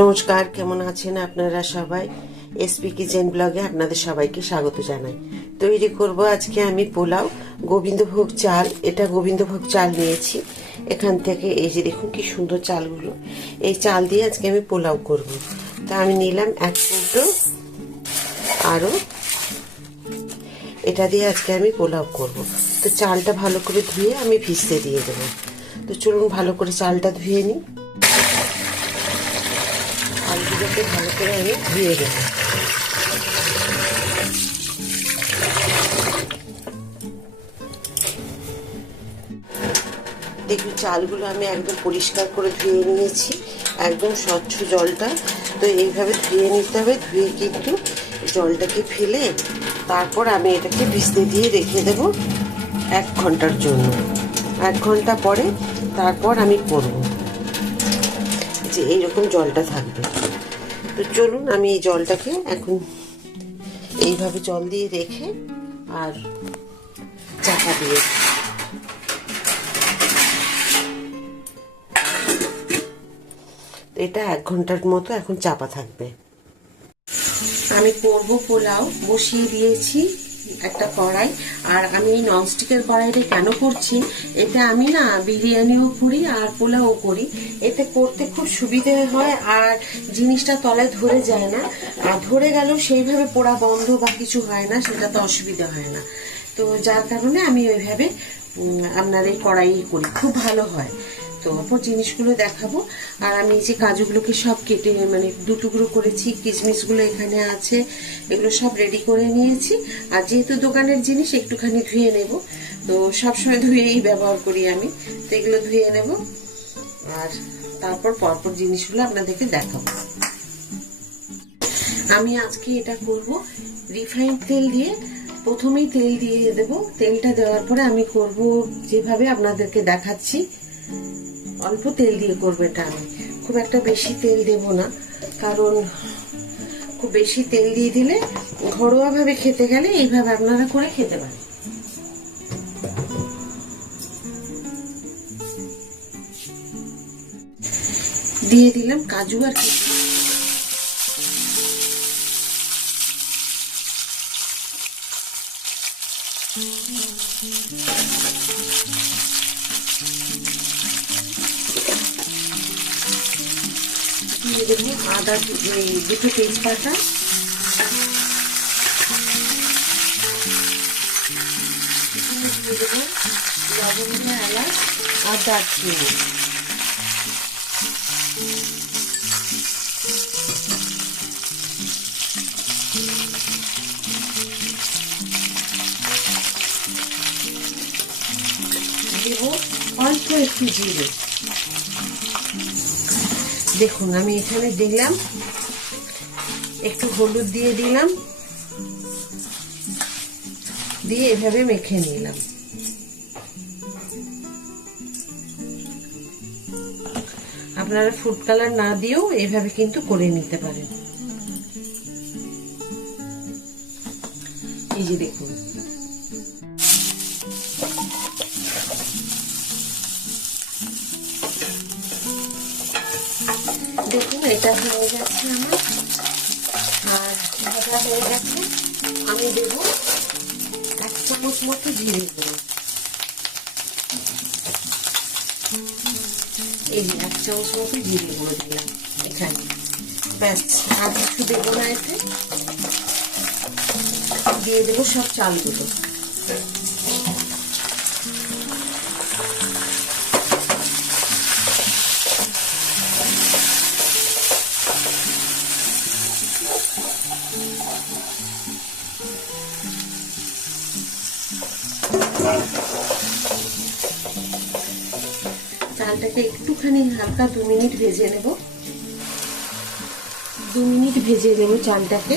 নমস্কার, কেমন আছেন আপনারা সবাই? এসপি কিচেন ব্লগে আপনাদের সবাইকে স্বাগত জানাই। তৈরি করব আজকে আমি পোলাও, গোবিন্দভোগ চাল। এটা গোবিন্দভোগ চাল নিয়েছি। এখান থেকে এই যে দেখুন কি সুন্দর চালগুলো। এই চাল দিয়ে আজকে আমি পোলাও করব। তা আমি নিলাম এক কৌটো আরও। এটা দিয়ে আজকে আমি পোলাও করব। তো চালটা ভালো করে ধুয়ে আমি ভিজতে দিয়ে দেবো। তো চলুন ভালো করে চালটা ধুয়ে নিই। আলুগুলোকে ভালো করে আমি ধুয়ে দেবো দেখুন, চালগুলো আমি একদম পরিষ্কার করে ধুয়ে নিয়েছি, একদম স্বচ্ছ জলটা। তো এইভাবে ধুয়ে নিতে হবে, ধুয়ে কিন্তু জলটাকে ফেলে তারপর আমি এটাকে ভিজতে দিয়ে রেখে দেব এক ঘণ্টার জন্য। এক ঘণ্টা পরে তারপর আমি করব যে এইরকম জলটা থাকবে। তো চলুন, আমি এই জলটাকে এখন এইভাবে জল দিয়ে রেখে আর চাপা দিয়ে এটা এক ঘণ্টার মতো এখন চাপা থাকবে। আমি করব পোলাও, বসিয়ে দিয়েছি। একটা কড়াই, আর আমি এই ননস্টিকের কড়াইটা কেন করছি, এতে আমি না বিরিয়ানিও করি আর পোলাও করি। এতে করতে খুব সুবিধে হয় আর জিনিসটা তলায় ধরে যায় না। আর ধরে গেলেও সেইভাবে পোড়া বন্ধ বা কিছু হয় না, সেটা তো অসুবিধা হয় না। তো যার কারণে আমি ওইভাবে আপনার এই কড়াই করি। খুব ভালো হয়। তো জিনিসগুলো দেখাবো। আর আমি যে কাজুগুলোকে সব কেটে মানে দু টুকরো করেছি, কিশমিশগুলো এখানে আছে, এগুলো সব রেডি করে নিয়েছি। আর যেহেতু দোকানের জিনিস, একটুখানি ধুয়ে নেব। তো সবসময় ধুয়েই ব্যবহার করি আমি। তো এগুলো ধুয়ে নেব। আর তারপর পরপর জিনিসগুলো আপনাদেরকে দেখাবো। আমি আজকে এটা করব রিফাইন্ড তেল দিয়ে। প্রথমেই তেল দিয়ে দেব। তেলটা দেওয়ার পরে আমি করব যেভাবে আপনাদেরকে দেখাচ্ছি। অল্প তেল দিয়ে করব এটা আমি। খুব একটা বেশি তেল দেব না, কারণ খুব বেশি তেল দিয়ে দিলে ঘরোয়াভাবে খেতে গেলে এইভাবে আপনারা করে খেতে পারেন। দিয়ে দিলাম কাজু আর কিশমিশ। দিয়ে দেবো আদা এই দুটো তেজপাতা এখানে দিয়ে দেবো লবঙ্গ এলাচ আর দারচিনি দেব অল্প একটু জিরে দেখুন, আমি এখানে দিলাম, একটু হলুদ দিয়ে দিলাম, দিয়ে এভাবে মেখে নিলাম। আপনারা ফুড কালার না দিয়েও এভাবে কিন্তু করে নিতে পারেন। এই যে দেখুন দেখুন, এটা হয়ে গেছে আমার। আর ভাজা হয়ে গেছে, আমি দেব এক চামচ মতো জিরে গুঁড়ো। এই এক চামচ মতো জিরে গুঁড়ো দিলাম এখানে। ব্যাস, আর কিছু দেবো না এতে। দিয়ে দেবো সব চালগুলো। চালটাকে একটুখানি হালকা দু মিনিট ভেজে নেব। দু মিনিট ভেজে নেব চালটাকে।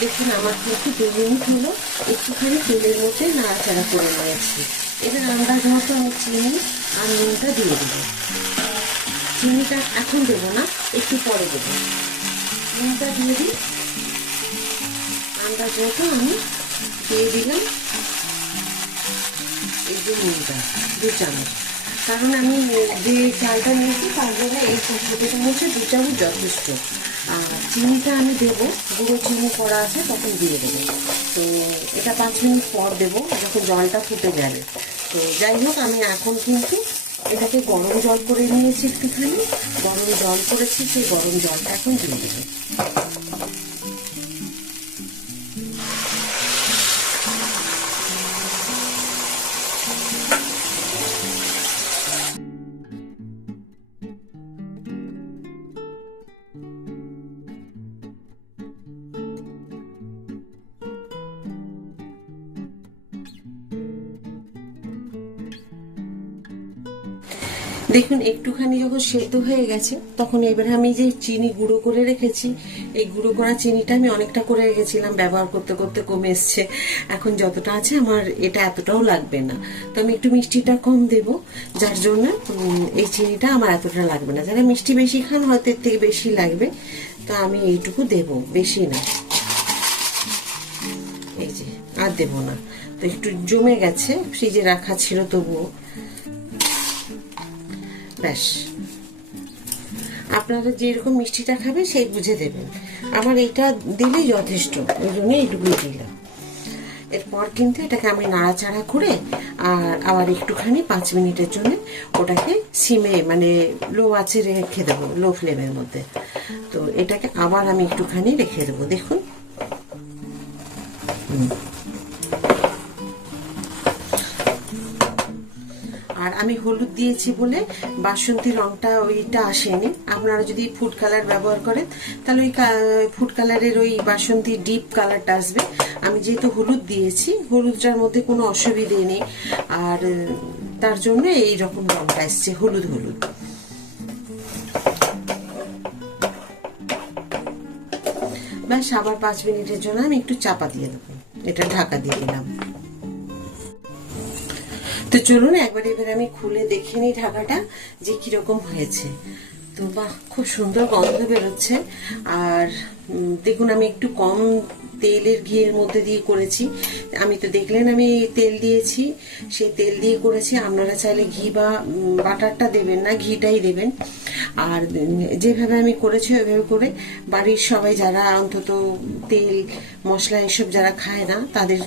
দেখুন, আমার কিন্তু দু মিনিট হলো, একটুখানি তেলের মধ্যে নাড়াচাড়া করে নিয়েছি। এবার আন্দাজ মতো আমি চিনি আর নুনটা দিয়ে দেবো। চিনিটা এখন দেবো না, একটু পরে দেবো। নুনটা দিয়ে দিই। আন্দাজ মতো আমি দিয়ে দিলাম। এই যে নুনটা দু চামচ। কারণ আমি যে চালটা নিয়েছি, তার জন্য এই ছোটো চামচে দু চামচ যথেষ্ট। চিনিটা আমি দেবো, গুঁড়ো চিনি করা আছে, তখন দিয়ে দেবো। তো এটা পাঁচ মিনিট পর দেবো, যখন জলটা ফুটে যাবে। তো যাই হোক, আমি এখন কিন্তু এটাকে গরম জল করে নিয়েছি একটুখানি। গরম জল করেছি, সেই গরম জলটা এখন দিয়ে দেবো। দেখুন, একটুখানি যখন সেদ্ধ হয়ে গেছে, তখন এবারে আমি যে চিনি গুঁড়ো করে রেখেছি, এই গুঁড়ো করা চিনিটা আমি অনেকটা করে রেখেছিলাম, ব্যবহার করতে করতে কমে এসছে। এখন যতটা আছে আমার এটা এতটাও লাগবে না। তো আমি একটু মিষ্টিটা কম দেব, যার জন্য এই চিনিটা আমার এতটা লাগবে না। যারা মিষ্টি বেশি খান, হয়তো এর থেকে বেশি লাগবে। তো আমি এইটুকু দেব, বেশি না। এই যে, আর দেব না। তো একটু জমে গেছে, ফ্রিজে রাখা ছিল তবুও। ব্যাস। আপনারা যেরকম মিষ্টিটা খাবেন, সেই বুঝে দেবেন। আমার এটা দিলেই যথেষ্ট, ওই জন্য এইটুকুই দিলাম। এরপর কিন্তু এটাকে আমি নাড়াচাড়া করে, আর আবার একটুখানি পাঁচ মিনিটের জন্য ওটাকে সিমে মানে লো আছে রেখে দেবো, লো ফ্লেমের মধ্যে। তো এটাকে আবার আমি একটুখানি রেখে দেবো, দেখুন। আর আমি হলুদ দিয়েছি বলে বাসন্তী রংটা ওইটা আসেনি। আপনারা যদি ফুড কালার ব্যবহার করেন, তাহলে ওই ফুড কালারের ওই বাসন্তী ডিপ কালারটা আসবে। আমি যেহেতু হলুদ দিয়েছি, হলুদটার মধ্যে কোনো অসুবিধে নেই। আর তার জন্য এই রকম রংটা এসছে, হলুদ হলুদ। ব্যাস, আবার পাঁচ মিনিটের জন্য আমি একটু চাপা দিয়ে দেবো। এটা ঢাকা দিয়ে দিলাম। তো চলুন, একবার এবার আমি খুলে দেখে নিই ঢাকাটা যে কীরকম হয়েছে। তো বাহ, খুব সুন্দর গন্ধ বেরোচ্ছে। আর দেখুন, আমি একটু কম তেলের ঘিয়ের মধ্যে দিয়ে করেছি। আমি তো দেখলেন, আমি তেল দিয়েছি। সেই তেল দিয়ে করেছি, আপনারা চাইলে ঘি বা বাটারটা দেবেন না, ঘিটাই দেবেন। আর যেভাবে আমি করেছি, ওইভাবে করে বাড়ির সবাই যারা অন্তত তেল, মশলা এসব যারা খায় না, তাদের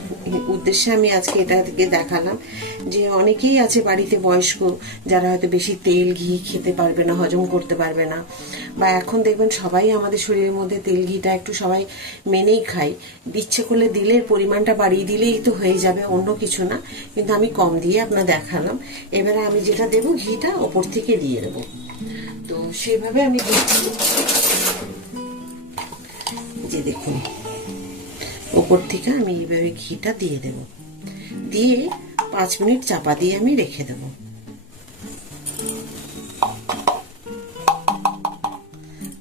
উদ্দেশ্যে আমি আজকে এটা থেকে দেখালাম যে অনেকেই আছে বাড়িতে বয়স্ক যারা হয়তো বেশি তেল, ঘি খেতে পারবে না, হজম করতে পারবে না। বা এখন দেখবেন সবাই আমাদের শরীরের মধ্যে তেল, ঘিটা একটু সবাই মেনেই খাই ইচ্ছে করলে দিলের পরিমাণটা বাড়িয়ে দিলেই তো হয়ে যাবে, অন্য কিছু না। কিন্তু আমি কম দিয়ে আপনার দেখালাম। এবারে আমি যেটা দেবো, ঘিটা ওপর থেকে দিয়ে দেবো। তো সেভাবে আমি যে দেখুন, ওপর থেকে আমি এইভাবে ঘিটা দিয়ে দেব। দিয়ে পাঁচ মিনিট চাপা দিয়ে আমি রেখে দেব।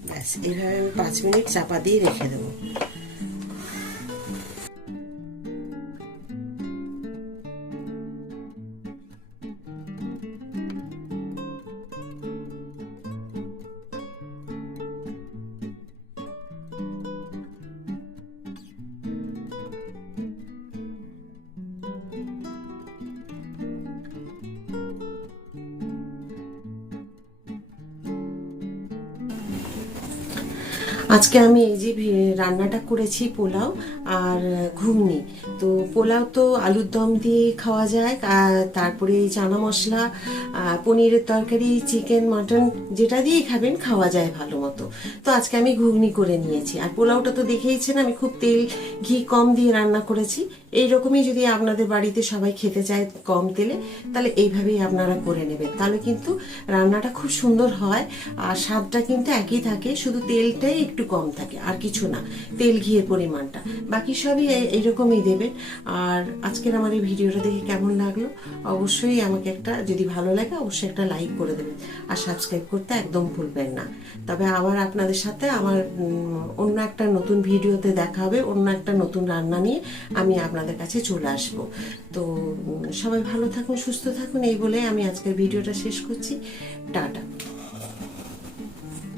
ব্যাস, এভাবে আমি পাঁচ মিনিট চাপা দিয়ে রেখে দেবো। আজকে আমি এই যে রান্নাটা করেছি পোলাও আর ঘুগনি। তো পোলাও তো আলুর দম দিয়ে খাওয়া যায় তারপরে চানা মশলা পনিরের তরকারি, চিকেন, মাটন যেটা দিয়ে খাবেন খাওয়া যায় ভালো মতো। তো আজকে আমি ঘুগনি করে নিয়েছি। আর পোলাওটা তো দেখেইছেন, আমি খুব তেল, ঘি কম দিয়ে রান্না করেছি। এই রকমই যদি আপনাদের বাড়িতে সবাই খেতে চায় কম তেলে, তাহলে এইভাবেই আপনারা করে নেবেন। তাহলে কিন্তু রান্নাটা খুব সুন্দর হয় আর স্বাদটা কিন্তু একই থাকে, শুধু তেলটাই একটু কম থাকে, আর কিছু না, তেল ঘিয়ের পরিমাণটা। বাকি সবই এই- এইরকমই দেবেন। আর আজকের আমার এই ভিডিওটা দেখে কেমন লাগল? অবশ্যই আমাকে একটা, যদি ভালো লাগে, অবশ্যই একটা লাইক করে দেবেন। আর সাবস্ক্রাইব করতে একদম ভুলবেন না। তবে আবার আপনাদের সাথে আমার অন্য একটা নতুন ভিডিওতে দেখা হবে, অন্য একটা নতুন রান্না নিয়ে আমি আপনাদের কাছে চলে আসব। তো সবাই ভালো থাকুন, সুস্থ থাকুন, এই বলে আমি আজকের ভিডিওটা শেষ করছি। টাটা।